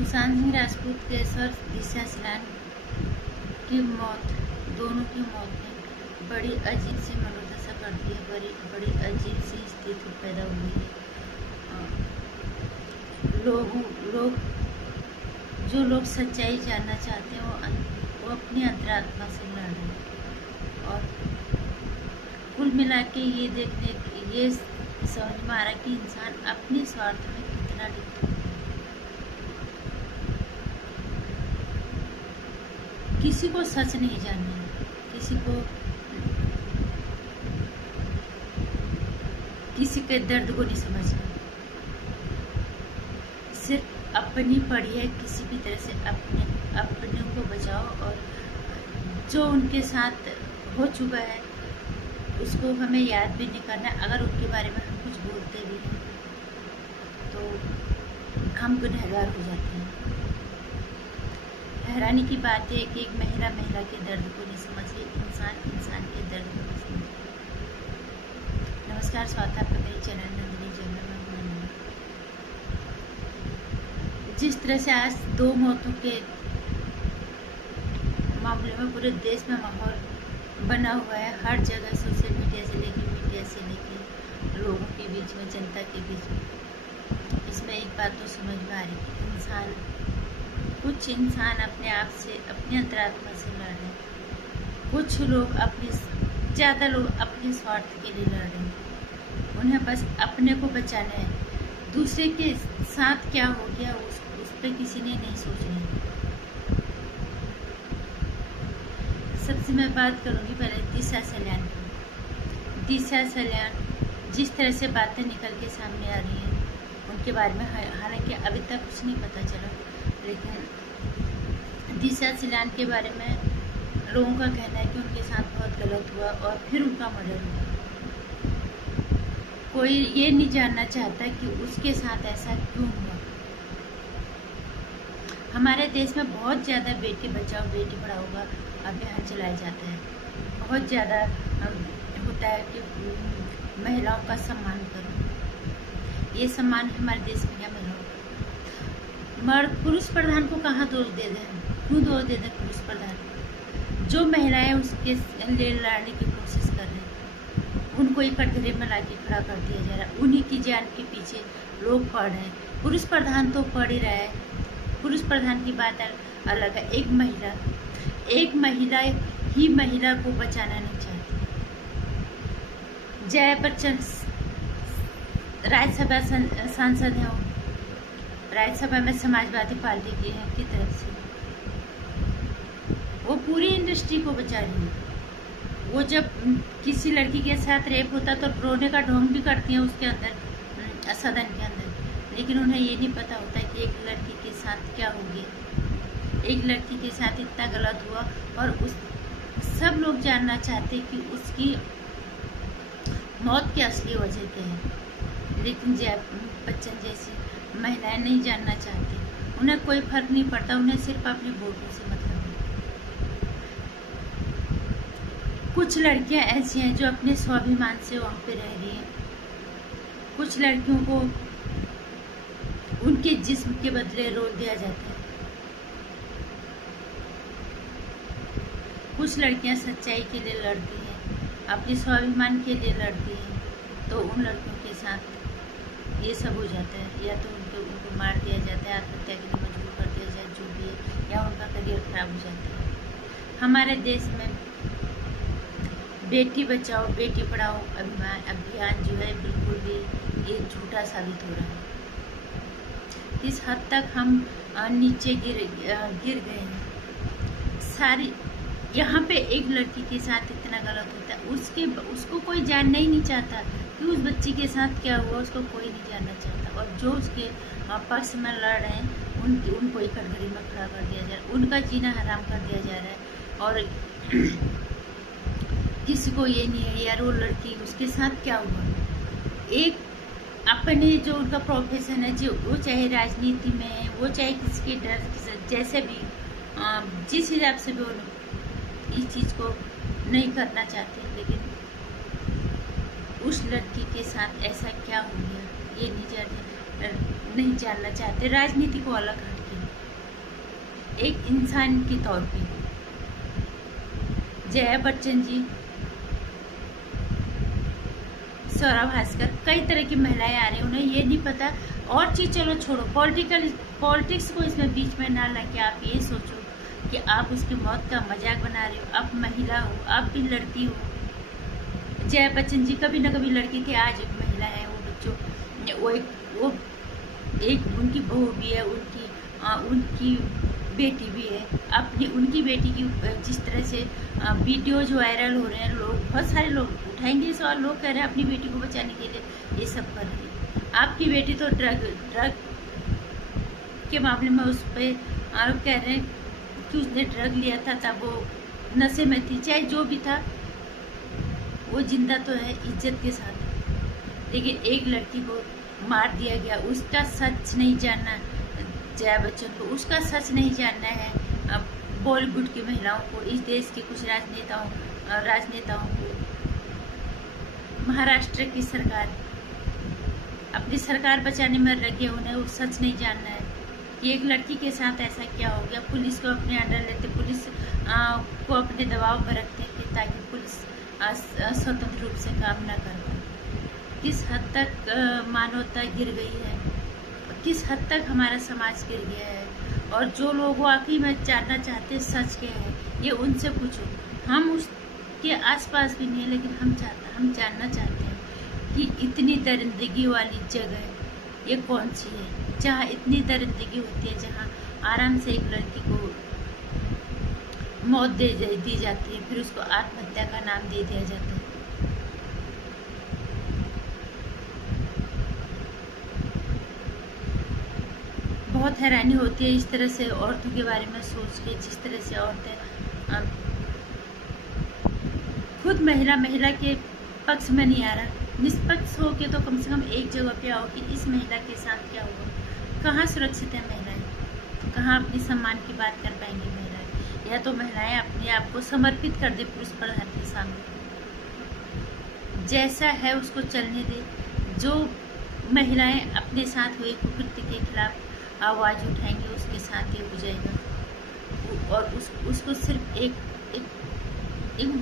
Sushant Singh Rajput case और दिशा सलान की मौत, दोनों की मौत ने बड़ी अजीब सी मनोदशा कर दी है, बड़ी अजीब सी स्थिति पैदा हुई है। जो लोग सच्चाई जानना चाहते हैं वो अपनी अंतरात्मा से लड़ रहे हैं। और कुल मिला के ये समझ में आ रहा है कि इंसान अपने स्वार्थ में कितना लिप्त है। किसी को सच नहीं जानना है, किसी के दर्द को नहीं समझना, सिर्फ अपनी पड़ी है। किसी भी तरह से अपने को बचाओ, और जो उनके साथ हो चुका है उसको हमें याद भी नहीं करना। अगर उनके बारे में हम कुछ बोलते भी हैं तो हम गुनहगार हो जाते हैं। हैरानी की बात है कि एक महिला के दर्द को नहीं समझ रही, इंसान के दर्द को नहीं समझ रही। नमस्कार, स्वागत है आपका मेरे चैनल नंदिनी जंगल में। जिस तरह से आज 2 मौतों के मामले में पूरे देश में माहौल बना हुआ है, हर जगह सोशल मीडिया से लेकर लोगों के बीच में, जनता के बीच में, इसमें एक बात तो समझ में आ रही है कि कुछ इंसान अपने आप से, अपनी अंतरात्मा से लड़ रहे हैं। कुछ लोग ज़्यादा लोग अपने स्वार्थ के लिए लड़ रहे हैं। उन्हें बस अपने को बचाना है। दूसरे के साथ क्या हो गया उस पर किसी ने नहीं सोचना है। सबसे मैं बात करूंगी पहले दिशा सलान की। दिशा सलान जिस तरह से बातें निकल के सामने आ रही हैं उनके बारे में, हालांकि अभी तक कुछ नहीं पता चला, लेकिन दिशा सलान के बारे में लोगों का कहना है कि उनके साथ बहुत गलत हुआ और फिर उनका मर्डर हुआ। कोई ये नहीं जानना चाहता कि उसके साथ ऐसा क्यों हुआ। हमारे देश में बहुत ज़्यादा बेटी बचाओ बेटी पढ़ाओ का अभियान चलाया जाता है। बहुत ज़्यादा होता है कि महिलाओं का सम्मान करो। ये सम्मान हमारे देश में क्या महिलाओं, पुरुष प्रधान को कहाँ दोष दे दें? क्यों दोष दे दें पुरुष प्रधान? जो महिलाएं उसके लिए लड़ने की कोशिश कर रहे हैं उनको एक कटघरे में लाके खड़ा कर दिया जा रहा है। उन्हीं की जान के पीछे लोग पड़ रहे हैं। पुरुष प्रधान तो पड़ ही रहा है। पुरुष प्रधान की बात अलग है। एक महिला ही महिला को बचाना नहीं चाहती। जया बच्चन राज्यसभा सांसद है, राज्यसभा में समाजवादी पार्टी की तरफ से वो पूरी इंडस्ट्री को बचा रही है। वो जब किसी लड़की के साथ रेप होता तो रोने का ढोंग भी करती हैं उसके अंदर, सदन के अंदर, लेकिन उन्हें ये नहीं पता होता कि एक लड़की के साथ क्या हो गया। एक लड़की के साथ इतना गलत हुआ और सब लोग जानना चाहते कि उसकी मौत की असली वजह क्या है, लेकिन जया बच्चन जैसी महिलाएं नहीं जानना चाहती। उन्हें कोई फर्क नहीं पड़ता, उन्हें सिर्फ अपने वोटों से मतलब है। कुछ लड़कियां ऐसी हैं जो अपने स्वाभिमान से वहाँ पे रह रही हैं। कुछ लड़कियों को उनके जिस्म के बदले रोल दिया जाता है। कुछ लड़कियां सच्चाई के लिए लड़ती हैं, अपने स्वाभिमान के लिए लड़ती हैं, तो उन लड़कियों के साथ ये सब हो जाता है। या तो उनको मार दिया जाता है, आत्महत्या के लिए मजबूर कर दिया जाए, जो भी है, या उनका करियर खराब हो जाता है। हमारे देश में बेटी बचाओ बेटी पढ़ाओ अभियान जो है बिल्कुल भी ये झूठा साबित हो रहा है। इस हद तक हम नीचे गिर गए हैं। सारी यहाँ पे एक लड़की के साथ इतना गलत होता है, उसको कोई जानना ही नहीं चाहता कि उस बच्ची के साथ क्या हुआ, उसको कोई नहीं जानना चाहता। और जो उसके पक्ष में लड़ रहे हैं उनको एक कटघरे में खड़ा कर दिया जा रहा है, उनका जीना हराम कर दिया जा रहा है। और किसी को ये नहीं है यार वो लड़की उसके साथ क्या हुआ। एक अपने जो उनका प्रोफेशन है, जो वो चाहे राजनीति में है, वो चाहे किसी के डर जैसे भी जिस हिसाब से भी वो इस चीज़ को नहीं करना चाहते, लेकिन उस लड़की के साथ ऐसा क्या हो गया ये नहीं जानना चाहते। राजनीति को अलग हटके एक इंसान के तौर पे जया बच्चन जी, स्वरा भास्कर, कई तरह की महिलाएं आ रही हैं, उन्हें ये नहीं पता। और चीज चलो छोड़ो, पॉलिटिक्स को इसमें बीच में ना लाके आप ये सोचो कि आप उसकी मौत का मजाक बना रहे हो। आप महिला हो, आप भी लड़की हो। जया बच्चन जी कभी ना कभी लड़की थी, आज महिला है। वो बच्चों वो एक उनकी बहू भी है, उनकी बेटी भी है। अपनी उनकी बेटी की जिस तरह से वीडियोज वायरल हो रहे हैं, लोग बहुत सारे लोग उठाएंगे सवाल, लोग कह रहे हैं अपनी बेटी को बचाने के लिए ये सब कर रही है। आपकी बेटी तो ड्रग के मामले में उस पर आरोप कह रहे हैं कि उसने ड्रग लिया था, तब वो नशे में थी। चाहे जो भी था, वो जिंदा तो है इज्जत के साथ, लेकिन एक लड़की को मार दिया गया। उसका सच नहीं जानना जया बच्चन को, उसका सच नहीं जानना है बॉलीवुड की महिलाओं को, इस देश के कुछ राजनेताओं को। महाराष्ट्र की सरकार अपनी सरकार बचाने में लगे, उन्हें वो सच नहीं जानना है कि एक लड़की के साथ ऐसा क्या हो गया। पुलिस को अपने अंडर लेते, पुलिस को अपने दबाव में रखते हैं ताकि पुलिस स्वतंत्र रूप से काम न कर पाए। किस हद तक मानवता गिर गई है, किस हद तक हमारा समाज गिर गया है। और जो लोग वाकई में जानना चाहते हैं सच क्या है, ये उनसे पूछो। हम उसके आसपास भी नहीं है, लेकिन हम जानना चाहते हैं कि इतनी दरिंदगी वाली जगह ये कौन सी है जहाँ इतनी दरिंदगी होती है, जहाँ आराम से एक लड़की को मौत दी जाती है, फिर उसको आत्महत्या का नाम दे दिया जाता है। बहुत हैरानी होती है इस तरह से औरतों के बारे में सोच के, जिस तरह से औरतें खुद महिला के पक्ष में नहीं आ रहा। निष्पक्ष हो के तो कम से कम एक जगह पे आओ कि इस महिला के साथ क्या हुआ, कहाँ सुरक्षित है महिलाएं, कहाँ अपने सम्मान की बात कर पाएंगी महिलाएं, या तो महिलाएं अपने आप को समर्पित कर दे पुरुष प्रधान के सामने। जैसा है उसको चलने दे। जो महिलाएं अपने साथ हुए कुकृत्य के खिलाफ आवाज उठाएंगे, उसके साथ ये हो जाएगा। और उसको सिर्फ एक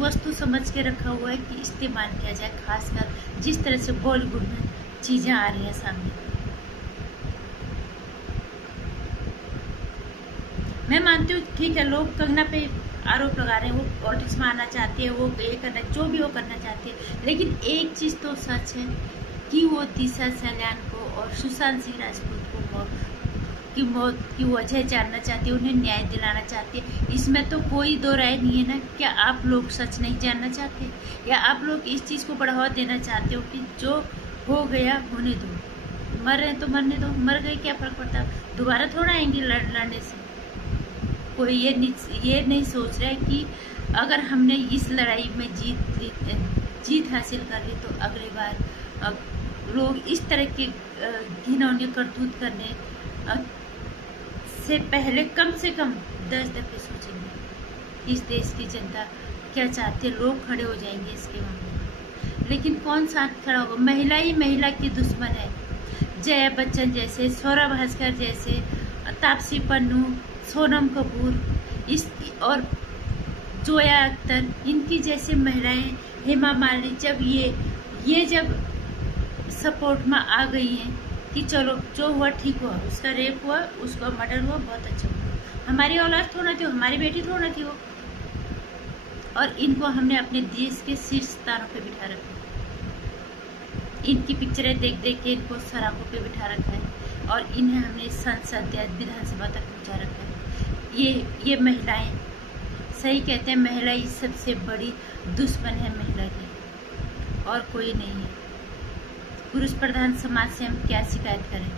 वस्तु समझ के रखा हुआ है कि इस्तेमाल किया जाए, खासकर जिस तरह से बॉलीवुड में चीजें आ रही हैं सामने। मैं मानती हूँ ठीक है, लोग कंगना पे आरोप लगा रहे हैं, वो पॉलिटिक्स में आना चाहती है, वो ये करना, जो भी वो करना चाहती है, लेकिन एक चीज तो सच है कि वो दिशा सल्यान को और सुशांत सिंह राजपूत को की मौत की वजह जानना चाहती है, उन्हें न्याय दिलाना चाहती है। इसमें तो कोई दो राय नहीं है ना। क्या आप लोग सच नहीं जानना चाहते, या आप लोग इस चीज को बढ़ावा देना चाहते हो कि जो हो गया होने दो, मर रहे तो मरने दो, मर गए क्या फर्क पड़ता, दोबारा थोड़ा आएंगे लड़ने से। कोई ये नहीं सोच रहा है कि अगर हमने इस लड़ाई में जीत हासिल कर ली तो अगली बार लोग इस तरह के घिनौने करतूत करने से पहले कम से कम 10 दफे सोचेंगे। इस देश की जनता क्या चाहती है, लोग खड़े हो जाएंगे इसके मामले। लेकिन कौन साथ खड़ा होगा? महिला ही महिला की दुश्मन है। जया बच्चन जैसे, स्वरा भास्कर जैसे, तापसी पन्नू, सोनम कपूर और जोया अख्तर, इनकी जैसे महिलाएं, हेमा मालिनी, जब ये जब सपोर्ट में आ गई हैं कि चलो जो हुआ ठीक हुआ, उसका रेप हुआ, उसका मर्डर हुआ, बहुत अच्छा हुआ, हमारी औलाद थोड़ा थी, हमारी बेटी थोड़ा थी वो, और इनको हमने अपने देश के शीर्ष स्थानों पे बिठा रखा है। इनकी पिक्चरें देख देख के इनको सराखों पे बिठा रखा है, और इन्हें हमने संसद या विधानसभा तक पहुँचा रखा है। ये महिलाएं, सही कहते हैं, महिला ही सबसे बड़ी दुश्मन है महिला की, और कोई नहीं है। पुरुष प्रधान समाज से हम क्या शिकायत करें?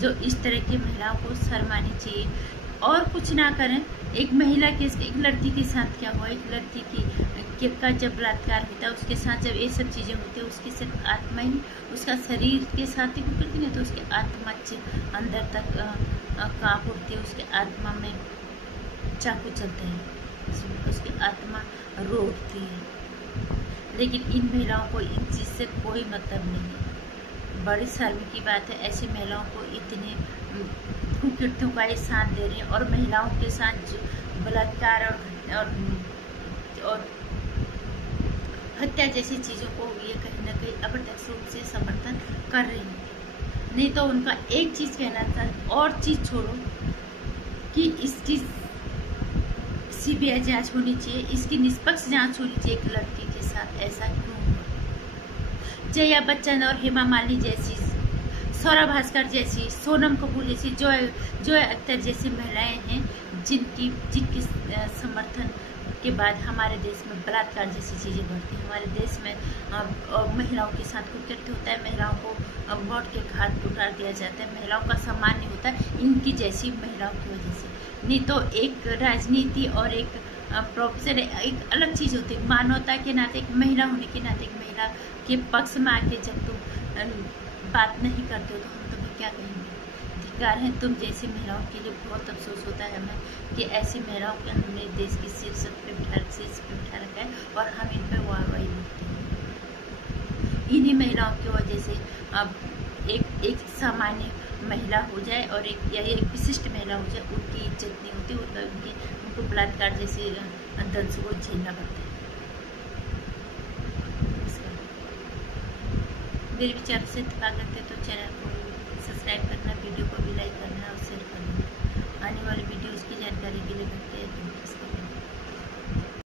जो इस तरह की महिलाओं को शर्म आनी चाहिए, और कुछ ना करें। एक महिला के, एक लड़की के साथ क्या हुआ, एक लड़की का जब बलात्कार होता है, उसके साथ जब ये सब चीज़ें होती है, उसकी सिर्फ आत्मा ही, उसका शरीर के साथ ही करती है, तो उसकी आत्मा अंदर तक कांप उठती है, उसकी आत्मा में चाकू चलते हैं, उसकी आत्मा रो उठती है। लेकिन इन महिलाओं को इन चीज़ से कोई मतलब नहीं है। बड़ी शर्म की बात है ऐसी महिलाओं को इतने कुकृत्यों का ये साथ दे रही हैं और महिलाओं के साथ जो बलात्कार और हत्या जैसी चीज़ों को ये कहीं ना कहीं अप्रत्यक्ष रूप से समर्थन कर रही है। नहीं तो उनका एक चीज़ कहना था, और चीज़ छोड़ो कि इसकी सीबीआई जांच होनी चाहिए, इसकी निष्पक्ष जांच होनी चाहिए। एक लड़की के साथ ऐसा क्यों हुआ? जया बच्चन और हेमा मालिनी जैसी, सौरभ भास्कर जैसी, सोनम कपूर जैसी, जॉय अख्तर जैसी महिलाएं हैं जिनके समर्थन के बाद हमारे देश में बलात्कार जैसी चीज़ें बढ़ती हैं। हमारे देश में महिलाओं के साथ कुकृत्य होता है, महिलाओं को वोट के हाथ उतार दिया जाता है, महिलाओं का सम्मान नहीं होता है इनकी जैसी महिलाओं की वजह से। नहीं तो एक राजनीति और एक प्रोफेसर एक अलग चीज़ होती है। मानवता के नाते, एक महिला होने के नाते, एक महिला के पक्ष में आके जब तुम बात नहीं करते हो तो हम तुम्हें क्या कहेंगे? धिक्कार है तुम जैसी महिलाओं के लिए। बहुत अफसोस होता है हमें कि ऐसी महिलाओं को हमने देश की शीर्ष पे उठा रखा है और हम इन पर वाहवाही देते हैं। इन्हीं महिलाओं की वजह से अब एक सामान्य महिला हो जाए और एक विशिष्ट महिला हो जाए, उनकी इज्जत नहीं होती, उनको बलात्कार जैसे दंश को झेलना पड़ता है। मेरे विचार से इत्तेफाक करते तो चैनल को सब्सक्राइब करना, वीडियो को भी लाइक करना और शेयर करना। आने वाली वीडियोज़ की जानकारी के लिए करते हैं।